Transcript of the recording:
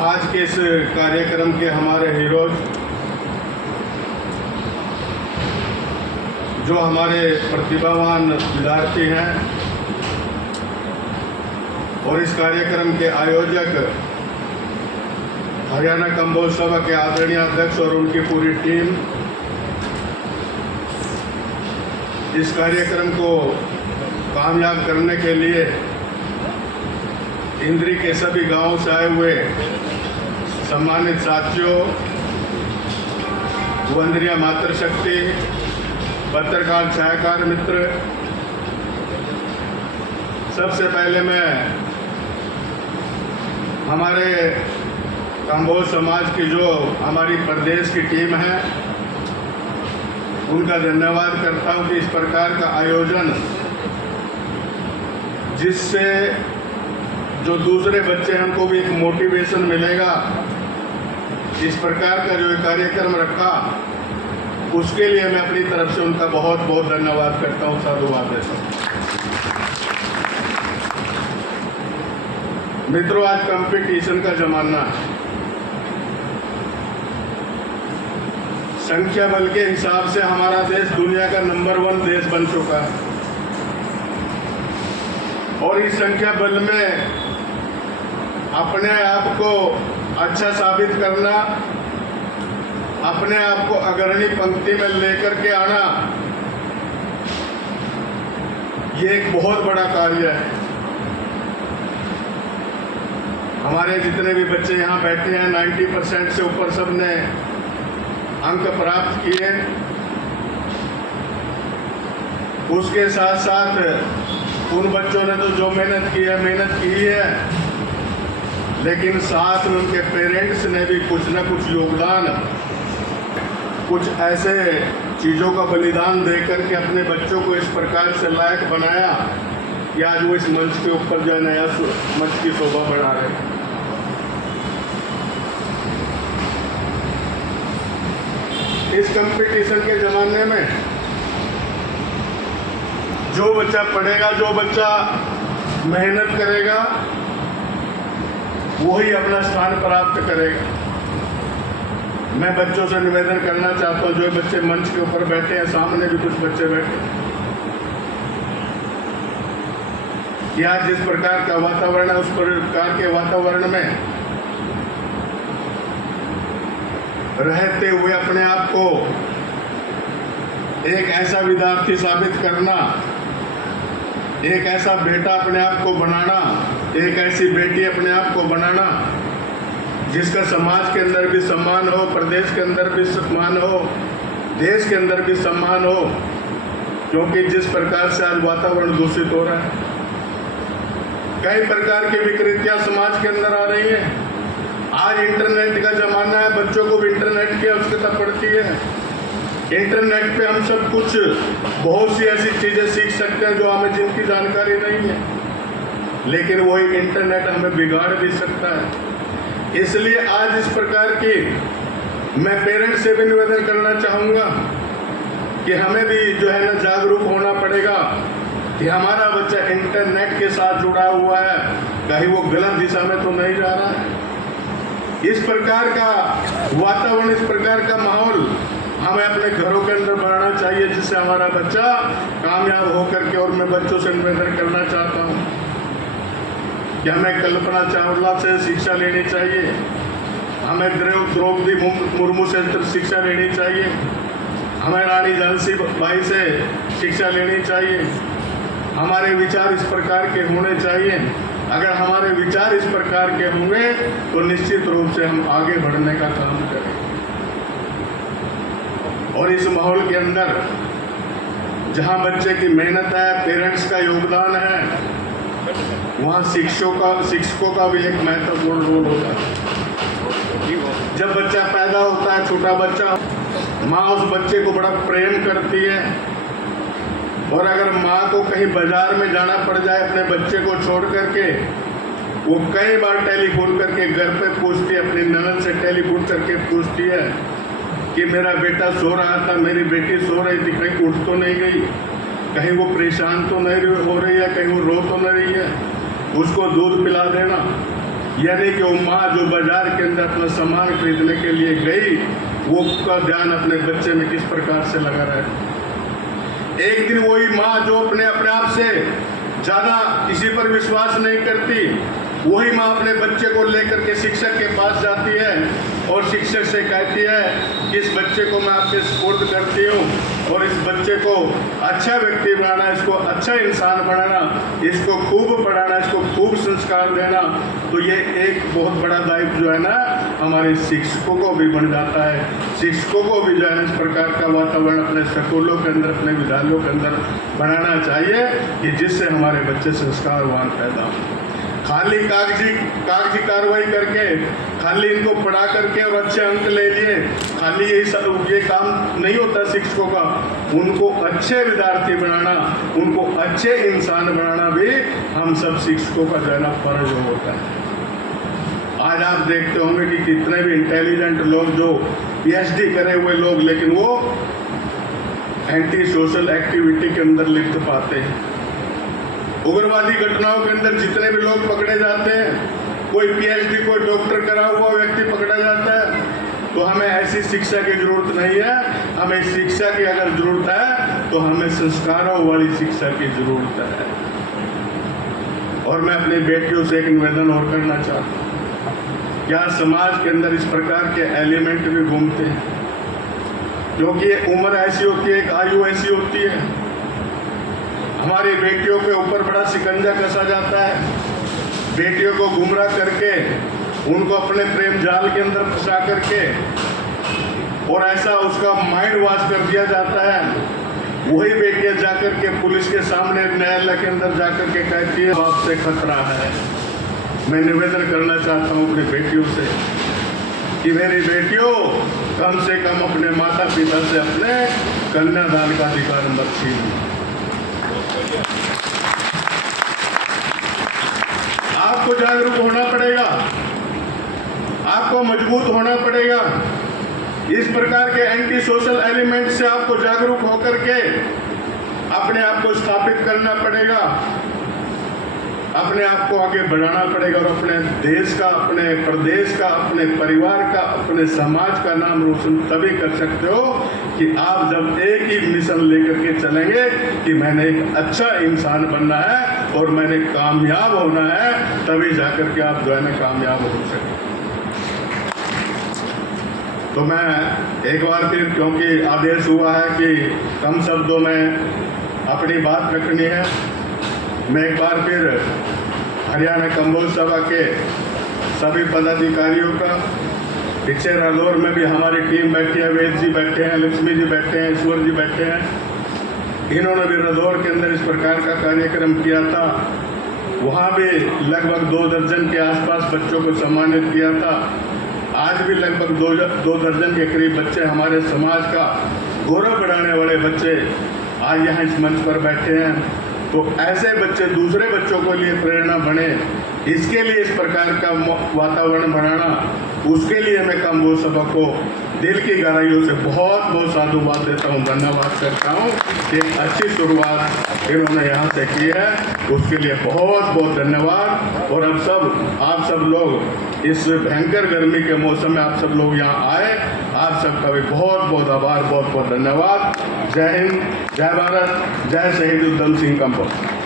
आज के इस कार्यक्रम के हमारे हीरोज जो हमारे प्रतिभावान विद्यार्थी हैं और इस कार्यक्रम के आयोजक हरियाणा कंबोज सभा के आदरणीय अध्यक्ष और उनकी पूरी टीम, इस कार्यक्रम को कामयाब करने के लिए इंद्री के सभी गांवों से आए हुए सम्मानित साथियों, वंदनीय मातृशक्ति, पत्रकार छायाकार मित्र, सबसे पहले मैं हमारे कंबोज समाज की जो हमारी प्रदेश की टीम है उनका धन्यवाद करता हूं कि इस प्रकार का आयोजन, जिससे जो दूसरे बच्चे हैं उनको भी एक मोटिवेशन मिलेगा, इस प्रकार का जो कार्यक्रम रखा उसके लिए मैं अपनी तरफ से उनका बहुत बहुत धन्यवाद करता हूं, साधुवाद देता हूं। मित्रों, आज कंपटीशन का जमाना है। संख्या बल के हिसाब से हमारा देश दुनिया का नंबर 1 देश बन चुका है और इस संख्या बल में अपने आप को अच्छा साबित करना, अपने आप को अग्रणी पंक्ति में लेकर के आना, ये एक बहुत बड़ा कार्य है। हमारे जितने भी बच्चे यहाँ बैठे हैं 90% से ऊपर सबने अंक प्राप्त किए। उसके साथ साथ उन बच्चों ने तो जो मेहनत की है, लेकिन साथ में उनके पेरेंट्स ने भी कुछ न कुछ योगदान, कुछ ऐसे चीज़ों का बलिदान देकर के अपने बच्चों को इस प्रकार से लायक बनाया कि आज वो इस मंच के ऊपर जो नया मंच की शोभा बढ़ा रहे हैं। इस कंपटीशन के ज़माने में जो बच्चा पढ़ेगा, जो बच्चा मेहनत करेगा, वही अपना स्थान प्राप्त करेगा। मैं बच्चों से निवेदन करना चाहता हूं, जो बच्चे मंच के ऊपर बैठे हैं, सामने भी कुछ बच्चे बैठे हैं, कि आज जिस प्रकार का वातावरण है उस प्रकार के वातावरण में रहते हुए अपने आप को एक ऐसा विद्यार्थी साबित करना, एक ऐसा बेटा अपने आप को बनाना, एक ऐसी बेटी अपने आप को बनाना जिसका समाज के अंदर भी सम्मान हो, प्रदेश के अंदर भी सम्मान हो, देश के अंदर भी सम्मान हो। क्योंकि जिस प्रकार से आज वातावरण दूषित हो रहा है, कई प्रकार की विकृतियां समाज के अंदर आ रही हैं। आज इंटरनेट का जमाना है, बच्चों को भी इंटरनेट की आवश्यकता पड़ती है। इंटरनेट पे हम सब कुछ, बहुत सी ऐसी चीजें सीख सकते हैं जो हमें जिनकी जानकारी नहीं है, लेकिन वही इंटरनेट हमें बिगाड़ भी सकता है। इसलिए आज इस प्रकार की मैं पेरेंट्स से भी निवेदन करना चाहूँगा कि हमें भी जो है ना जागरूक होना पड़ेगा कि हमारा बच्चा इंटरनेट के साथ जुड़ा हुआ है, कहीं वो गलत दिशा में तो नहीं जा रहा है। इस प्रकार का वातावरण, इस प्रकार का माहौल हमें अपने घरों के अंदर बनाना चाहिए, जिससे हमारा बच्चा कामयाब होकर के, और मैं बच्चों से निवेदन करना चाहता हूँ कि हमें कल्पना चावला से शिक्षा लेनी चाहिए, हमें द्रौपदी मुर्मू से शिक्षा लेनी चाहिए, हमें रानी झांसी बाई से शिक्षा लेनी चाहिए। हमारे विचार इस प्रकार के होने चाहिए। अगर हमारे विचार इस प्रकार के होंगे तो निश्चित रूप से हम आगे बढ़ने का काम करेंगे। और इस माहौल के अंदर जहां बच्चे की मेहनत है, पेरेंट्स का योगदान है, वहां शिक्षकों का भी एक महत्वपूर्ण रोल होता है। जब बच्चा पैदा होता है, छोटा बच्चा, माँ उस बच्चे को बड़ा प्रेम करती है, और अगर माँ को कहीं बाजार में जाना पड़ जाए अपने बच्चे को छोड़ करके, वो कई बार टेलीफोन करके घर पे पूछती है, अपनी ननद से टेलीफोन करके पूछती है कि मेरा बेटा सो रहा था, मेरी बेटी सो रही थी, कहीं उठ तो नहीं गई, कहीं वो परेशान तो नहीं हो रही है, कहीं वो रो तो नहीं रही है, उसको दूध पिला देना। यानी कि वो माँ जो बाजार के अंदर अपना सामान खरीदने के लिए गई, वो का ध्यान अपने बच्चे में किस प्रकार से लगा रहे। एक दिन वही माँ जो अपने आप से ज़्यादा किसी पर विश्वास नहीं करती, वही माँ अपने बच्चे को लेकर के शिक्षक के पास जाती है और शिक्षक से कहती है कि इस बच्चे को मैं आपके सुपुर्द करती हूँ और इस बच्चे को अच्छा व्यक्ति बनाना, इसको अच्छा इंसान बनाना, इसको खूब पढ़ाना, इसको खूब संस्कार देना। तो ये एक बहुत बड़ा दायित्व जो है ना हमारे शिक्षकों को भी बन जाता है। शिक्षकों को भी जो है इस प्रकार का वातावरण अपने स्कूलों के अंदर, अपने विद्यालयों के अंदर बनाना चाहिए कि जिससे हमारे बच्चे संस्कारवान पैदा हों। खाली कागजी कार्रवाई करके, खाली इनको पढ़ा करके और अच्छे अंक ले लिए, खाली ये काम नहीं होता शिक्षकों का। उनको अच्छे विद्यार्थी बनाना, उनको अच्छे इंसान बनाना भी हम सब शिक्षकों का जो है ना फर्ज होता है। आज आप देखते होंगे कि कितने भी इंटेलिजेंट लोग, जो PhD करे हुए लोग, लेकिन वो एंटी सोशल एक्टिविटी के अंदर लिप्त पाते हैं। उग्रवादी घटनाओं के अंदर जितने भी लोग पकड़े जाते हैं, कोई PhD, कोई डॉक्टर करा हुआ व्यक्ति पकड़ा जाता है, तो हमें ऐसी शिक्षा की जरूरत नहीं है। हमें शिक्षा की अगर जरूरत है तो हमें संस्कारों वाली शिक्षा की जरूरत है। और मैं अपनी बेटियों से एक निवेदन और करना चाहता हूँ, क्या समाज के अंदर इस प्रकार के एलिमेंट भी घूमते हैं, क्योंकि ये उम्र ऐसी होती है, एक आयु ऐसी होती है, हमारी बेटियों के ऊपर बड़ा शिकंजा कसा जाता है। बेटियों को गुमराह करके, उनको अपने प्रेम जाल के अंदर फंसा करके और ऐसा उसका माइंड वॉश कर दिया जाता है। वही बेटियां जाकर के पुलिस के सामने, न्यायालय के अंदर जाकर के कहती है बाप से खतरा है। मैं निवेदन करना चाहता हूँ अपनी बेटियों से कि मेरी बेटियों, कम से कम अपने माता पिता से अपने कन्यादान का अधिकार मत छीनो। आपको जागरूक होना पड़ेगा, आपको मजबूत होना पड़ेगा। इस प्रकार के एंटी सोशल एलिमेंट से आपको जागरूक होकर के अपने आप को स्थापित करना पड़ेगा, अपने आप को आगे बढ़ाना पड़ेगा और अपने देश का, अपने प्रदेश का, अपने परिवार का, अपने समाज का नाम रोशन तभी कर सकते हो कि आप जब एक ही मिशन लेकर के चलेंगे कि मैंने एक अच्छा इंसान बनना है और मैंने कामयाब होना है, तभी जाकर के आप जो है ना कामयाब हो सकते। तो मैं एक बार फिर, क्योंकि आदेश हुआ है कि कम शब्दों में अपनी बात रखनी है, मैं एक बार फिर हरियाणा कम्बोज सभा के सभी पदाधिकारियों का, पीछे रादौर में भी हमारी टीम बैठी है, वेद जी बैठे हैं, लक्ष्मी जी बैठे हैं, ईश्वर जी बैठे हैं, इन्होंने भी रादौर के अंदर इस प्रकार का कार्यक्रम किया था। वहाँ भी लगभग 2 दर्जन के आसपास बच्चों को सम्मानित किया था। आज भी लगभग 2 दर्जन के करीब बच्चे, हमारे समाज का गौरव बढ़ाने वाले बच्चे आज यहाँ इस मंच पर बैठे हैं। तो ऐसे बच्चे दूसरे बच्चों के लिए प्रेरणा बने, इसके लिए इस प्रकार का वातावरण बनाना, उसके लिए मैं कम्बोज सभा को दिल की गहराइयों से बहुत बहुत साधुवाद देता हूँ, धन्यवाद करता हूँ। एक अच्छी शुरुआत इन्होंने यहाँ से की है, उसके लिए बहुत बहुत धन्यवाद। और अब आप सब लोग इस भयंकर गर्मी के मौसम में आप सब लोग यहाँ आए, आप सबका भी बहुत बहुत आभार, बहुत बहुत धन्यवाद। जय हिंद, जय भारत, जय शहीद उधम सिंह कम्बोज।